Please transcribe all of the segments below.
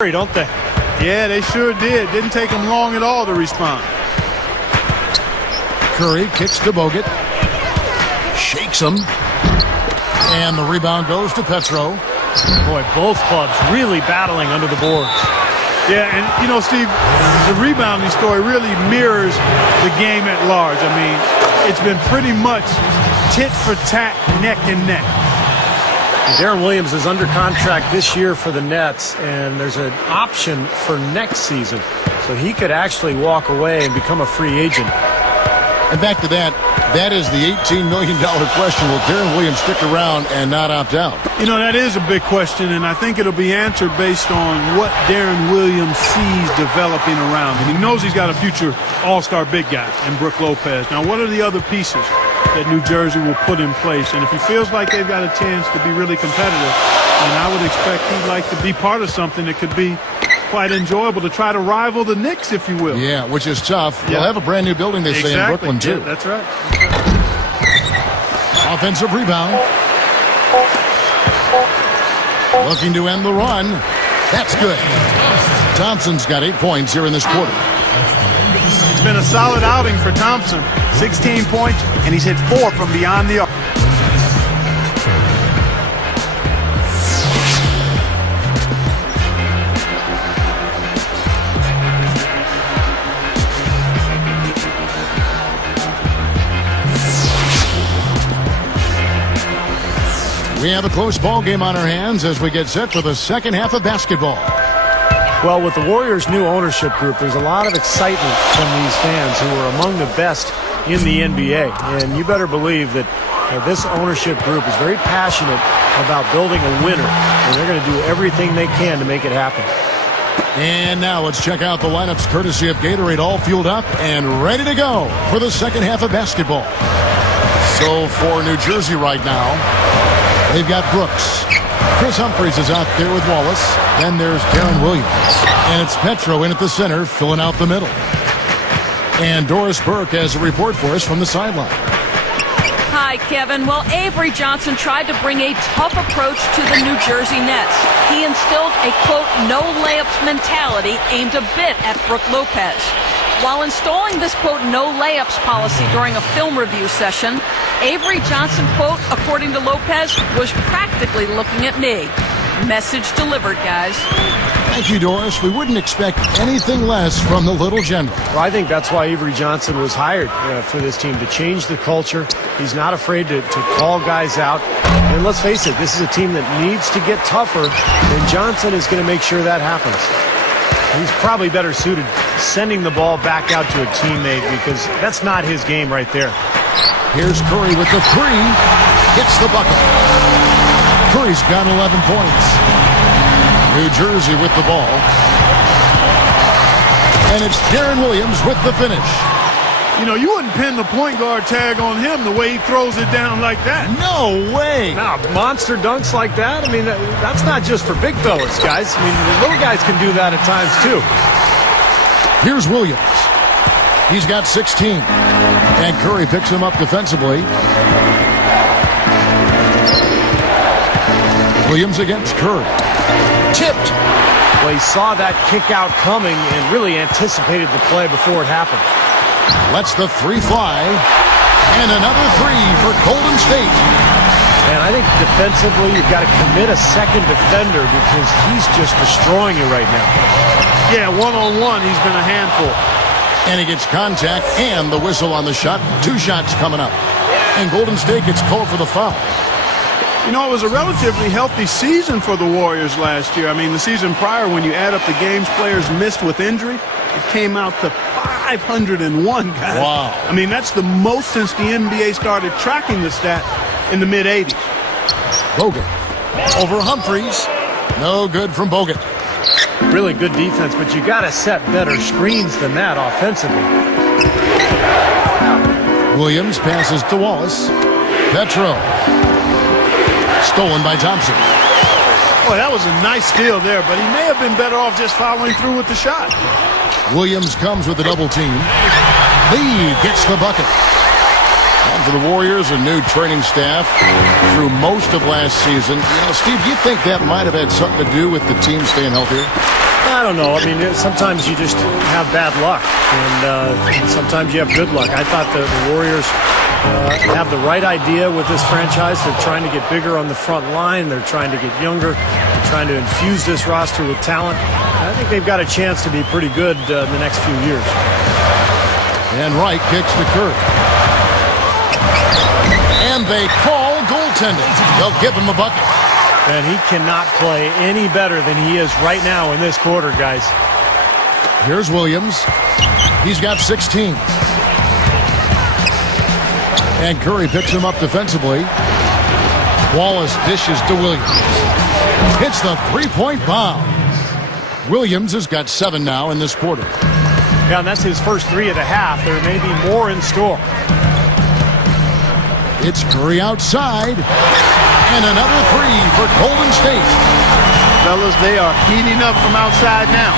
Don't they? Yeah, they sure did. Didn't take them long at all to respond. Curry kicks to Bogut. Shakes him. And the rebound goes to Petro. Boy, both clubs really battling under the boards. Yeah, and you know, Steve, the rebounding story really mirrors the game at large. I mean, it's been pretty much tit for tat, neck and neck. Darren Williams is under contract this year for the Nets, and there's an option for next season. So he could actually walk away and become a free agent. And back to that is the $18 million question. Will Darren Williams stick around and not opt out? You know, that is a big question, and I think it'll be answered based on what Darren Williams sees developing around him. He knows he's got a future all-star big guy in Brook Lopez. Now, what are the other pieces that New Jersey will put in place? And if he feels like they've got a chance to be really competitive, then I would expect he'd like to be part of something that could be quite enjoyable, to try to rival the Knicks, if you will. Yeah, which is tough. They'll have a brand new building, they say, in Brooklyn, too. Yeah, that's right. Offensive rebound. Looking to end the run. That's good. Thompson's got 8 points here in this quarter. It's been a solid outing for Thompson. 16 points, and he's hit 4 from beyond the arc. We have a close ball game on our hands as we get set for the second half of basketball. Well, with the Warriors' new ownership group, there's a lot of excitement from these fans who are among the best in the NBA. And you better believe that this ownership group is very passionate about building a winner, and they're going to do everything they can to make it happen. And now let's check out the lineups courtesy of Gatorade, all fueled up and ready to go for the second half of basketball. So for New Jersey right now, they've got Brooks. Chris Humphries is out there with Wallace. Then there's Darren Williams. And it's Petro in at the center, filling out the middle. And Doris Burke has a report for us from the sideline. Hi, Kevin. Well, Avery Johnson tried to bring a tough approach to the New Jersey Nets. He instilled a, quote, no layups mentality aimed a bit at Brook Lopez. While installing this, quote, no layups policy during a film review session, Avery Johnson, quote, according to Lopez, was practically looking at me. Message delivered, guys. Thank you, Doris. We wouldn't expect anything less from the little general. Well, I think that's why Avery Johnson was hired for this team, to change the culture. He's not afraid to call guys out. And let's face it, this is a team that needs to get tougher, and Johnson is going to make sure that happens. He's probably better suited sending the ball back out to a teammate, because that's not his game right there. Here's Curry with the three. Gets the bucket. Curry's got 11 points. New Jersey with the ball. And it's Darren Williams with the finish. You know, you wouldn't pin the point guard tag on him the way he throws it down like that. No way. Now, monster dunks like that, I mean, that's not just for big fellas, guys. I mean, the little guys can do that at times, too. Here's Williams. He's got 16. And Curry picks him up defensively. Williams against Curry. Tipped. Well, he saw that kick out coming and really anticipated the play before it happened. Lets the three fly. And another three for Golden State. And I think defensively, you've got to commit a second defender, because he's just destroying you right now. Yeah, one-on-one, he's been a handful. And he gets contact and the whistle on the shot. 2 shots coming up. And Golden State gets called for the foul. You know, it was a relatively healthy season for the Warriors last year. I mean, the season prior, when you add up the games players missed with injury, it came out to 501, guys. Wow. I mean, that's the most since the NBA started tracking the stat in the mid-'80s. Bogut over Humphries. No good from Bogut. Really good defense, but you got to set better screens than that offensively. Williams passes to Wallace. Petro. Stolen by Thompson. Boy, that was a nice steal there, but he may have been better off just following through with the shot. Williams comes with a double team. Lee gets the bucket. And for the Warriors, a new training staff through most of last season. You know, Steve, do you think that might have had something to do with the team staying healthier? I don't know. I mean, sometimes you just have bad luck, and sometimes you have good luck. I thought the Warriors have the right idea with this franchise. They're trying to get bigger on the front line. They're trying to get younger. They're trying to infuse this roster with talent. I think they've got a chance to be pretty good in the next few years. And Wright kicks to Curry. And they call goaltending. They'll give him a bucket. And he cannot play any better than he is right now in this quarter, guys. Here's Williams. He's got 16. And Curry picks him up defensively. Wallace dishes to Williams. Hits the three-point bomb. Williams has got 7 now in this quarter. Yeah, and that's his first 3 of the half. There may be more in store. It's Curry outside. And another 3 for Golden State. Fellas, they are heating up from outside now.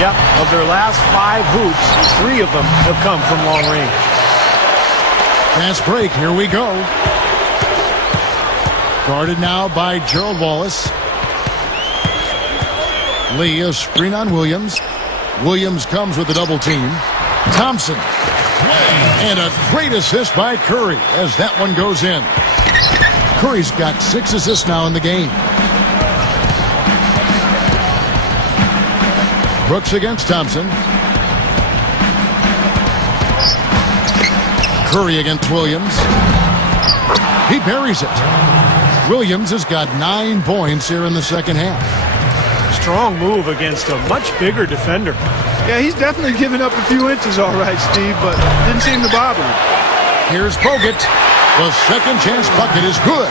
Yep, of their last 5 hoops, 3 of them have come from long range. Fast break, here we go. Guarded now by Gerald Wallace. Lee, a screen on Williams. Williams comes with a double team. Thompson. And a great assist by Curry as that one goes in. Curry's got 6 assists now in the game. Brooks against Thompson. Curry against Williams. He buries it. Williams has got 9 points here in the second half. Strong move against a much bigger defender. Yeah, he's definitely giving up a few inches, all right, Steve, but didn't seem to bother him. Here's Bogut. The second chance bucket is good.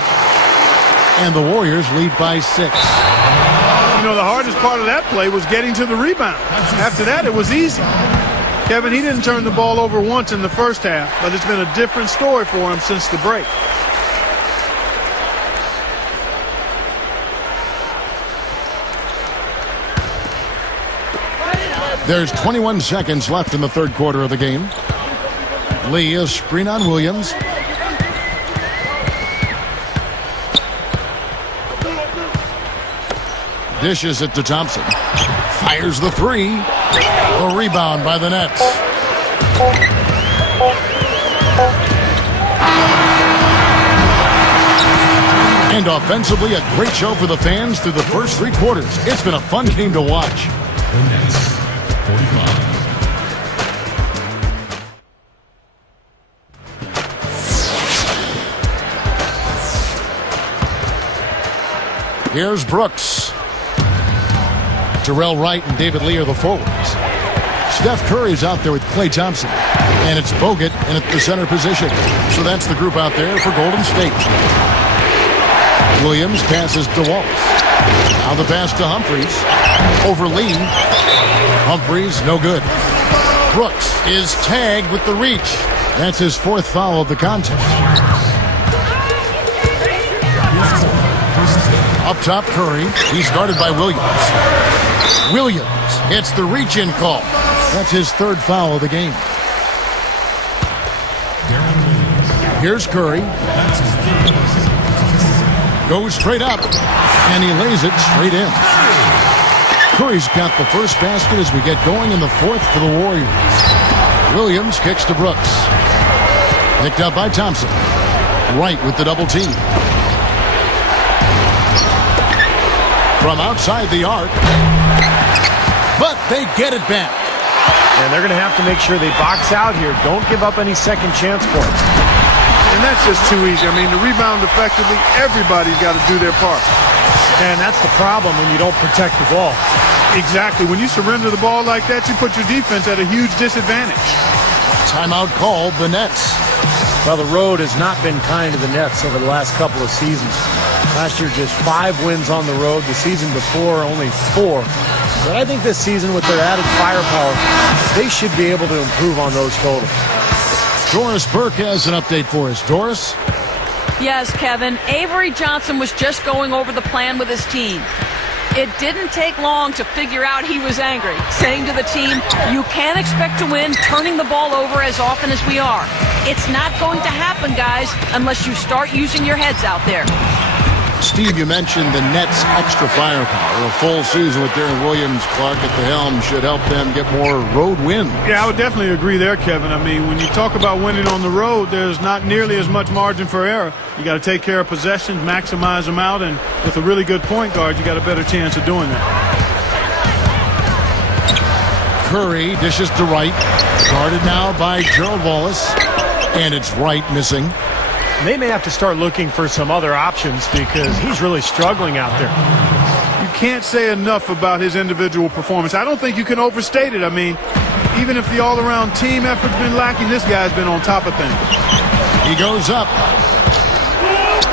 And the Warriors lead by 6. You know, the hardest part of that play was getting to the rebound. After that, it was easy. Kevin, he didn't turn the ball over once in the first half, but it's been a different story for him since the break. There's 21 seconds left in the third quarter of the game. Lee, a screen on Williams. Dishes it to Thompson. Fires the 3. A rebound by the Nets. And offensively, a great show for the fans through the first 3 quarters. It's been a fun game to watch. The Nets, 45. Here's Brooks. Terrell Wright and David Lee are the forwards. Steph Curry's out there with Klay Thompson. And it's Bogut in at the center position. So that's the group out there for Golden State. Williams passes to Wallace. Now the pass to Humphries. Over Lee. Humphries, no good. Brooks is tagged with the reach. That's his 4th foul of the contest. Up top, Curry. He's guarded by Williams. Williams hits the reach-in call. That's his 3rd foul of the game. Here's Curry. Goes straight up, and he lays it straight in. Curry's got the first basket as we get going in the 4th for the Warriors. Williams kicks to Brooks. Picked up by Thompson. Wright with the double team. From outside the arc. But they get it back. And they're going to have to make sure they box out here. Don't give up any second chance points. And that's just too easy. I mean, to rebound effectively, everybody's got to do their part. And that's the problem when you don't protect the ball. Exactly. When you surrender the ball like that, you put your defense at a huge disadvantage. Timeout called the Nets. Well, the road has not been kind to the Nets over the last couple of seasons. Last year, just 5 wins on the road. The season before, only 4. But I think this season, with their added firepower, they should be able to improve on those totals. Doris Burke has an update for us. Doris? Yes, Kevin. Avery Johnson was just going over the plan with his team. It didn't take long to figure out he was angry, saying to the team, "You can't expect to win turning the ball over as often as we are. It's not going to happen, guys, unless you start using your heads out there." Steve, you mentioned the Nets' extra firepower. A full season with Darren Williams, Clark at the helm should help them get more road wins. Yeah, I would definitely agree there, Kevin. I mean, when you talk about winning on the road, there's not nearly as much margin for error. You got to take care of possessions, maximize them out, and with a really good point guard, you got a better chance of doing that. Curry dishes to Wright. Guarded now by Gerald Wallace. And it's Wright missing. They may have to start looking for some other options because he's really struggling out there. You can't say enough about his individual performance. I don't think you can overstate it. I mean, even if the all-around team effort's been lacking, this guy's been on top of things. He goes up.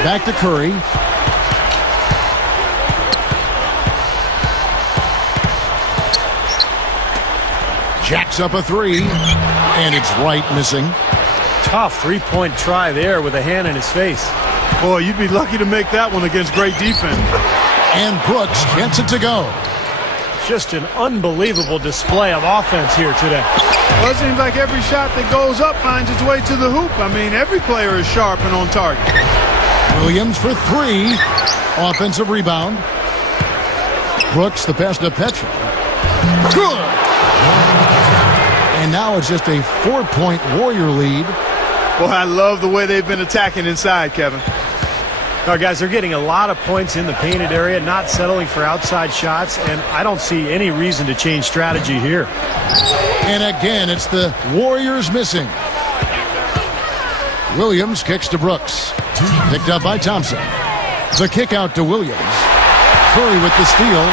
Back to Curry. Jacks up a three. And it's Wright missing. Tough three-point try there with a hand in his face. Boy, you'd be lucky to make that one against great defense. And Brooks gets it to go. Just an unbelievable display of offense here today. Well, it seems like every shot that goes up finds its way to the hoop. I mean, every player is sharp and on target. Williams for three. Offensive rebound. Brooks, the pass to Petra. Good. And now it's just a 4-point Warrior lead. Boy, I love the way they've been attacking inside, Kevin. All right, guys, they're getting a lot of points in the painted area, not settling for outside shots, and I don't see any reason to change strategy here. And again, it's the Warriors missing. Williams kicks to Brooks. Picked up by Thompson. The kick out to Williams. Curry with the steal.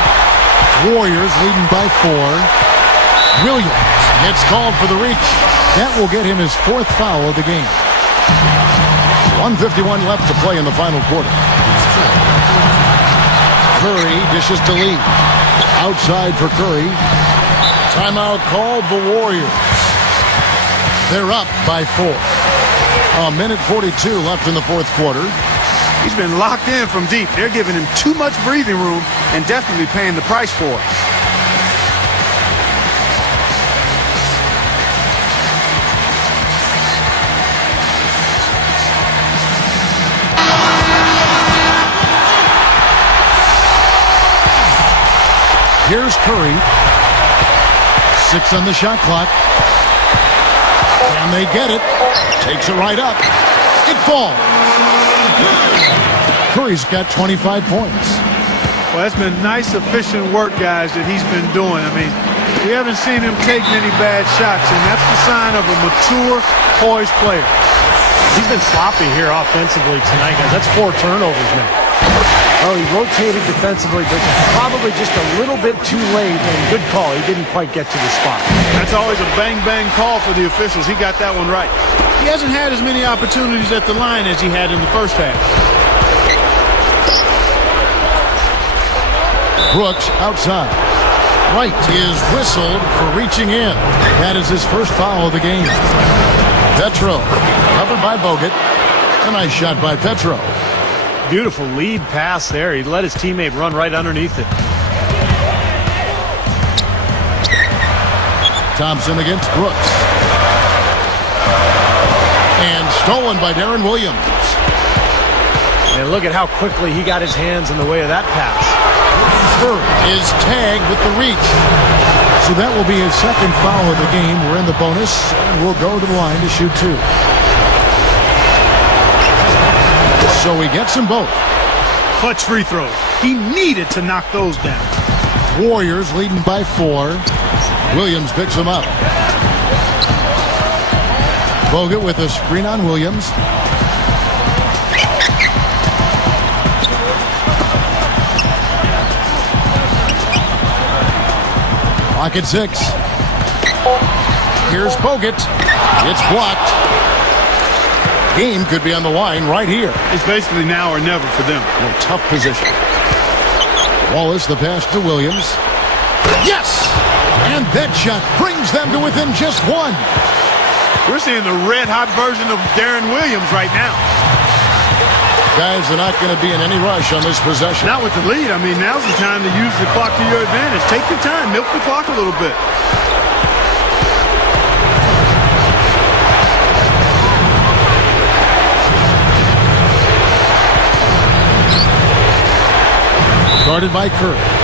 Warriors leading by 4. Williams gets called for the reach. That will get him his 4th foul of the game. 1:51 left to play in the final quarter. Curry dishes to Lee. Outside for Curry. Timeout called the Warriors. They're up by 4. 1:42 left in the 4th quarter. He's been locked in from deep. They're giving him too much breathing room and definitely paying the price for it. Here's Curry. 6 on the shot clock. And they get it. Takes it right up. It falls. Curry's got 25 points. Well, that's been nice, efficient work, guys, that he's been doing. I mean, we haven't seen him take many bad shots, and that's the sign of a mature, poised player. He's been sloppy here offensively tonight, guys. That's 4 turnovers now. Oh, he rotated defensively, but probably just a little bit too late, and good call. He didn't quite get to the spot. That's always a bang-bang call for the officials. He got that one right. He hasn't had as many opportunities at the line as he had in the first half. Brooks outside. Wright is whistled for reaching in. That is his first foul of the game. Petro covered by Bogut. A nice shot by Petro. Beautiful lead pass there. He let his teammate run right underneath it. Thompson against Brooks. And stolen by Darren Williams. And look at how quickly he got his hands in the way of that pass. Curry is tagged with the reach. So that will be his 2nd foul of the game. We're in the bonus, and we'll go to the line to shoot 2. So he gets them both. Clutch free throws. He needed to knock those down. Warriors leading by 4. Williams picks them up. Bogut with a screen on Williams. Clock at 6. Here's Bogut. It's blocked. Game could be on the line right here. It's basically now or never for them. In a tough position. Wallace, the pass to Williams. Yes! And that shot brings them to within just 1. We're seeing the red-hot version of Darren Williams right now. Guys are not going to be in any rush on this possession. Not with the lead. I mean, now's the time to use the clock to your advantage. Take your time. Milk the clock a little bit. Guarded by Kerr.